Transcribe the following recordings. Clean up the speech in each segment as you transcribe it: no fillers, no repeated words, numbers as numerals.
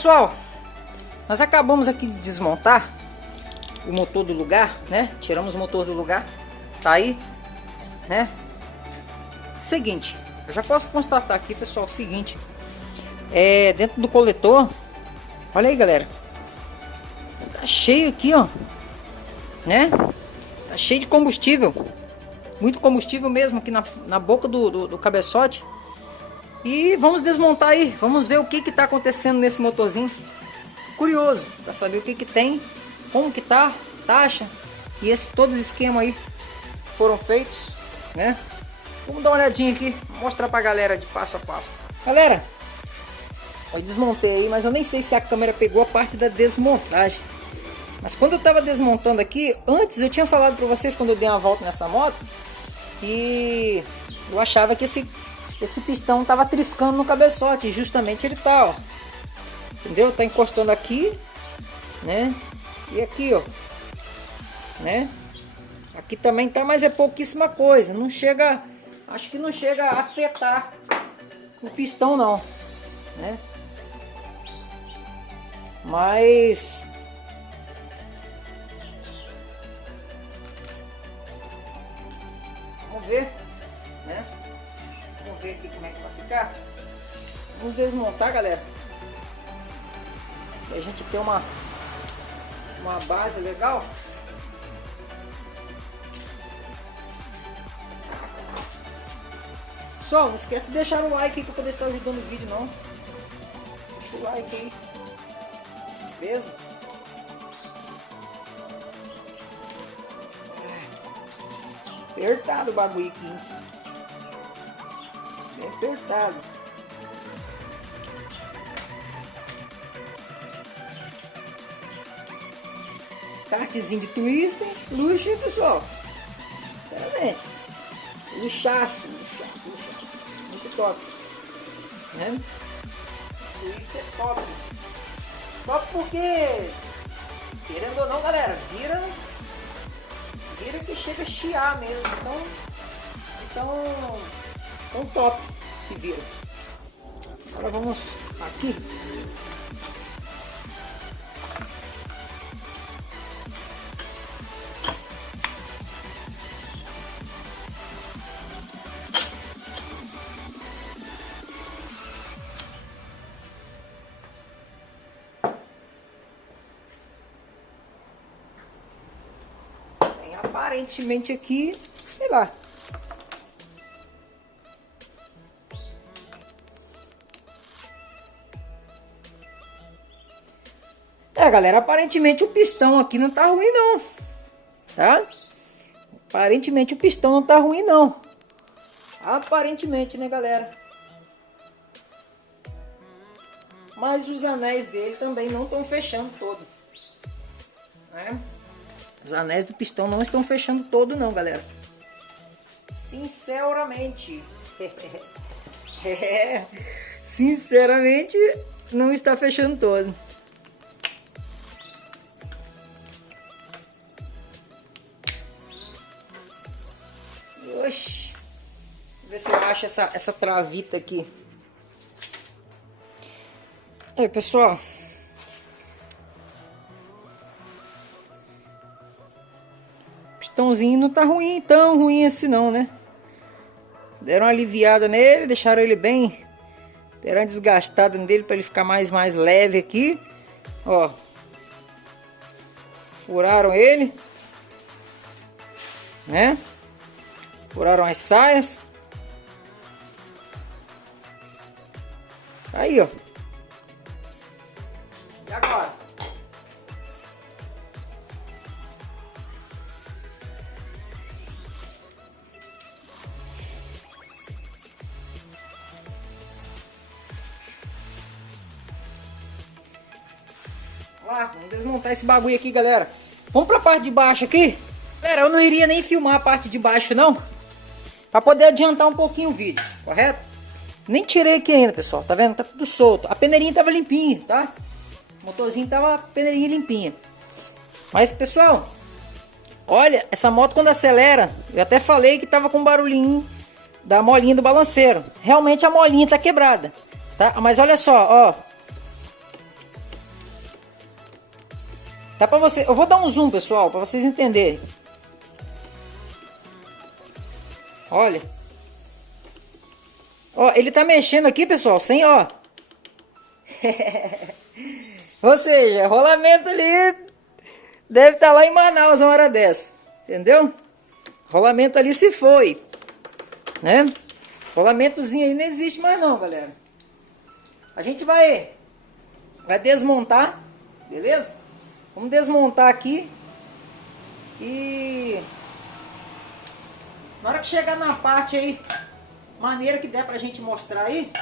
pessoal, nós acabamos aqui de desmontar o motor do lugar, né? Tiramos o motor do lugar, tá aí, né? Seguinte, eu já posso constatar aqui, pessoal, o seguinte, dentro do coletor, olha aí, galera, tá cheio aqui, ó, né? Tá cheio de combustível, muito combustível mesmo aqui na boca do cabeçote. E vamos desmontar aí, vamos ver o que tá acontecendo nesse motorzinho. Curioso para saber o que tem, como que tá, taxa e todo esse esquema aí foram feitos, né? Vamos dar uma olhadinha aqui, mostrar pra galera de passo a passo. Galera, eu desmontei aí, mas eu nem sei se a câmera pegou a parte da desmontagem. Mas quando eu tava desmontando aqui, antes eu tinha falado para vocês quando eu dei uma volta nessa moto, e eu achava que esse pistão tava triscando no cabeçote, e justamente ele tá, ó. Entendeu? Tá encostando aqui, né? E aqui, ó, né? Aqui também tá, mas é pouquíssima coisa, não chega, acho que não chega a afetar o pistão não, né? Mas vamos ver, né? Vamos ver aqui como é que vai ficar. Vamos desmontar, galera, pra gente ter uma base legal. Pessoal, não esquece de deixar o like aí para poder estar ajudando o vídeo, não. Deixa o like aí, beleza? Apertado o bagulho aqui, hein? Bem apertado. Startzinho de twister, luxo, hein, pessoal? Sinceramente, luxaço, muito top, né? Twister top, top porque, querendo ou não, galera, vira que chega a chiar mesmo, então top que vira. Agora vamos aqui. Aparentemente aqui, sei lá. Galera, aparentemente o pistão aqui não tá ruim não, tá? Aparentemente o pistão não tá ruim não. Aparentemente, né, galera? Mas os anéis dele também não estão fechando todo, né? Os anéis do pistão não estão fechando todo não, galera. Sinceramente. Sinceramente, não está fechando todo. Oxi. Vou ver se eu acho essa travita aqui. Aí, pessoal. Pistãozinho não tá ruim, tão ruim assim não, né? Deram uma aliviada nele, deixaram ele bem, deram uma desgastada nele para ele ficar mais leve aqui, ó. Furaram ele, né? Furaram as saias. Aí, ó. E agora? Vamos desmontar esse bagulho aqui, galera. Vamos pra parte de baixo aqui. Galera, eu não iria nem filmar a parte de baixo, não, pra poder adiantar um pouquinho o vídeo, correto? Nem tirei aqui ainda, pessoal, tá vendo? Tá tudo solto. A peneirinha tava limpinha, tá? O motorzinho tava a peneirinha limpinha. Mas, pessoal, olha, essa moto quando acelera, eu até falei que tava com barulhinho da molinha do balanceiro. Realmente a molinha tá quebrada, tá? Mas olha só, ó. Tá para você, eu vou dar um zoom, pessoal, para vocês entenderem. Olha. Ó, ele tá mexendo aqui, pessoal, sem ó. Ou seja, rolamento ali deve estar lá em Manaus uma hora dessa, entendeu? Rolamento ali se foi, né? Rolamentozinho aí não existe mais não, galera. A gente vai desmontar, beleza? Vamos desmontar aqui e na hora que chegar na parte aí, maneira que der pra gente mostrar aí,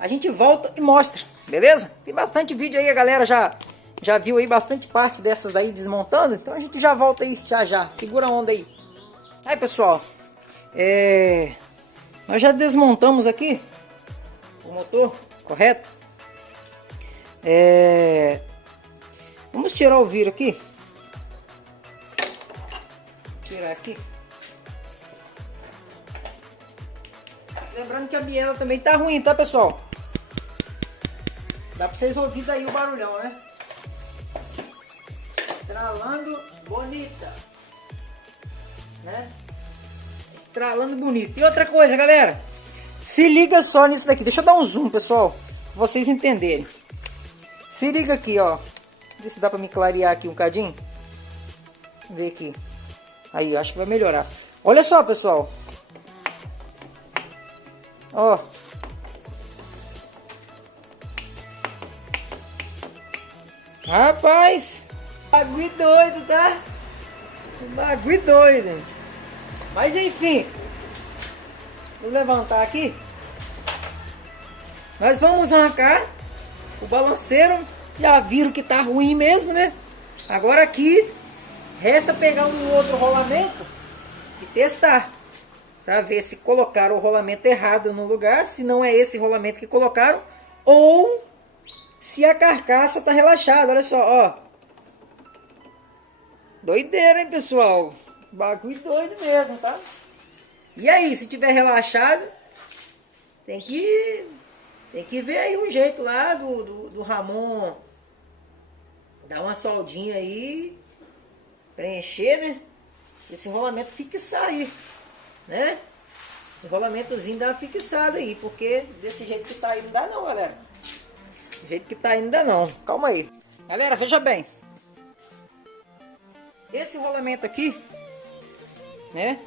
a gente volta e mostra, beleza? Tem bastante vídeo aí, a galera já viu aí bastante parte dessas daí desmontando, então a gente já volta aí, já. Segura a onda aí. Aí, pessoal, nós já desmontamos aqui o motor, correto? Vamos tirar o vidro aqui. Tirar aqui. Lembrando que a biela também tá ruim, tá, pessoal? Dá pra vocês ouvirem aí o barulhão, né? Estralando bonita, né? Estralando bonito. E outra coisa, galera, se liga só nisso daqui. Deixa eu dar um zoom, pessoal, pra vocês entenderem. Se liga aqui, ó. Ver se dá pra me clarear aqui um cadinho. Vamos ver aqui. Aí, acho que vai melhorar. Olha só, pessoal. Ó. Rapaz, bagulho doido, tá? Bagulho doido. Mas enfim, vou levantar aqui. Nós vamos arrancar o balanceiro. Já viram que tá ruim mesmo, né? Agora aqui resta pegar um outro rolamento e testar para ver se colocaram o rolamento errado no lugar, se não é esse rolamento que colocaram, ou se a carcaça tá relaxada. Olha só, ó. Doideira, hein, pessoal? Bagulho doido mesmo, tá? E aí, se tiver relaxado, tem que ver aí um jeito lá do Ramon dar uma soldinha aí, preencher, né? Esse rolamento fixar aí, né? Esse rolamentozinho dá uma fixada aí, porque desse jeito que tá aí não dá não, galera. Do jeito que tá aí não dá não. Calma aí. Galera, veja bem. Esse rolamento aqui, né?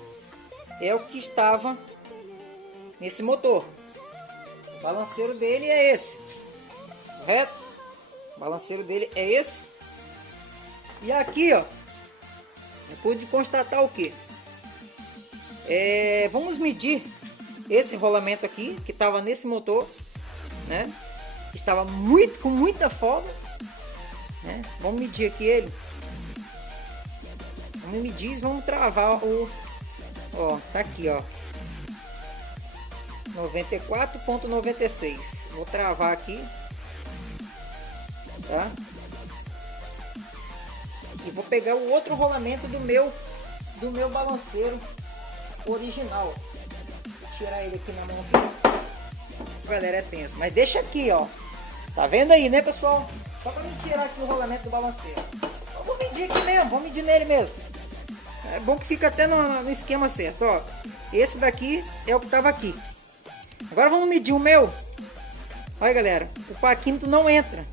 É o que estava nesse motor. O balanceiro dele é esse. Correto? O balanceiro dele é esse. E aqui, ó. Eu pude constatar o que? Vamos medir esse rolamento aqui, que estava nesse motor, né? Estava com muita folga, né? Vamos medir aqui ele. Vamos medir e vamos travar o... Ó, tá aqui, ó. 94,96. Vou travar aqui. Tá? E vou pegar o outro rolamento do meu balanceiro original. Vou tirar ele aqui na mão aqui. Galera, é tenso. Mas deixa aqui, ó. Tá vendo aí, né, pessoal? Só para me tirar aqui o rolamento do balanceiro. Eu vou medir aqui mesmo. Vou medir nele mesmo. É bom que fica até no esquema certo, ó. Esse daqui é o que tava aqui. Agora vamos medir o meu. Olha, galera. O paquímetro não entra.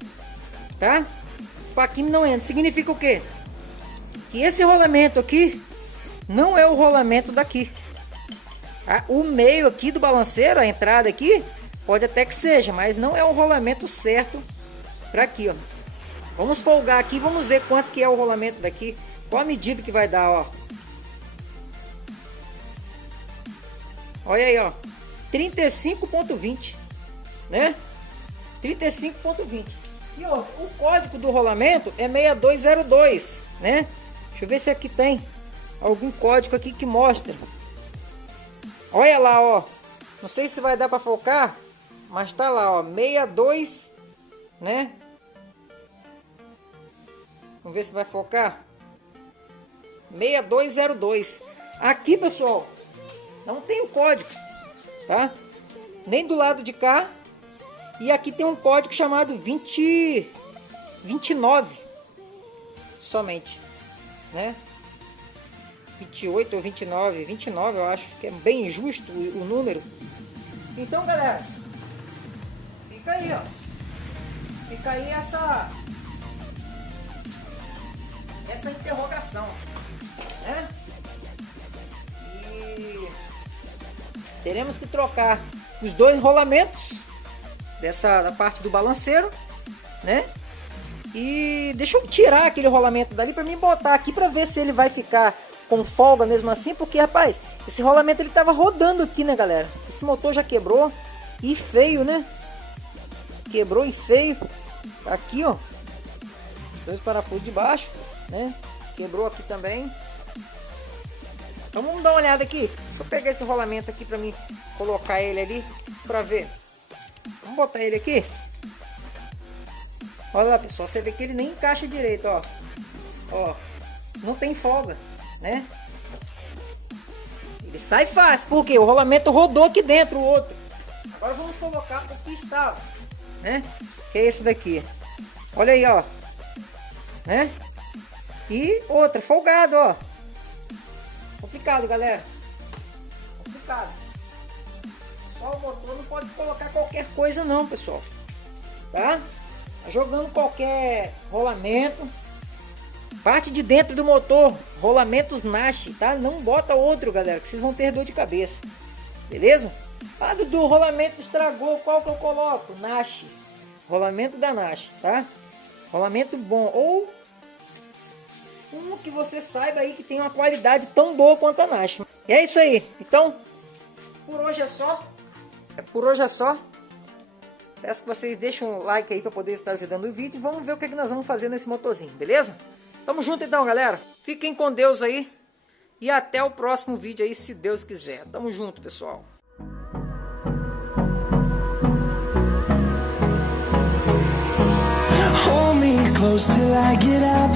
Tá? O paquímetro não entra. Significa o quê? Que esse rolamento aqui não é o rolamento daqui. O meio aqui do balanceiro, a entrada aqui, pode até que seja, mas não é o rolamento certo para aqui, ó. Vamos folgar aqui, vamos ver quanto que é o rolamento daqui, qual a medida que vai dar, ó. Olha aí, ó, 35,20, né? 35,20. E ó, o código do rolamento é 6202, né? Deixa eu ver se aqui tem algum código aqui que mostra. Olha lá, ó. Não sei se vai dar para focar, mas tá lá, ó, 62, né? Vamos ver se vai focar. 6202. Aqui, pessoal, não tem o código, tá? Nem do lado de cá. E aqui tem um código chamado 29. somente, né? 28 ou 29, 29 eu acho que é bem justo o número. Então, galera, fica aí, ó. Fica aí essa interrogação, né? E teremos que trocar os dois rolamentos da parte do balanceiro, né? E deixa eu tirar aquele rolamento dali para mim botar aqui para ver se ele vai ficar com folga mesmo assim, porque rapaz, esse rolamento ele tava rodando aqui, né, galera? Esse motor já quebrou e feio, né? Quebrou e feio. Aqui, ó, dois parafusos de baixo, né? Quebrou aqui também. Então vamos dar uma olhada aqui. Deixa eu pegar esse rolamento aqui para mim colocar ele ali para ver. Vamos botar ele aqui. Olha lá, pessoal, você vê que ele nem encaixa direito, ó. Ó, não tem folga, né? Ele sai fácil, porque o rolamento rodou aqui dentro, o outro. Agora vamos colocar o que estava, né? Que é esse daqui. Olha aí, ó. Né? E outra, folgado, ó. Complicado, galera. Complicado. Só o motor não pode colocar qualquer coisa não, pessoal. Tá? Jogando qualquer rolamento, parte de dentro do motor, rolamentos Nash, tá? Não bota outro, galera, que vocês vão ter dor de cabeça, beleza? Ah, Dudu, o rolamento estragou, qual que eu coloco? Nash, rolamento da Nash, tá? Rolamento bom, ou um que você saiba aí que tem uma qualidade tão boa quanto a Nash. E é isso aí, então, por hoje é só. Peço que vocês deixem um like aí para poder estar ajudando o vídeo. E vamos ver o que nós vamos fazer nesse motorzinho, beleza? Tamo junto então, galera. Fiquem com Deus aí. E até o próximo vídeo aí, se Deus quiser. Tamo junto, pessoal. Hold me close till I get up.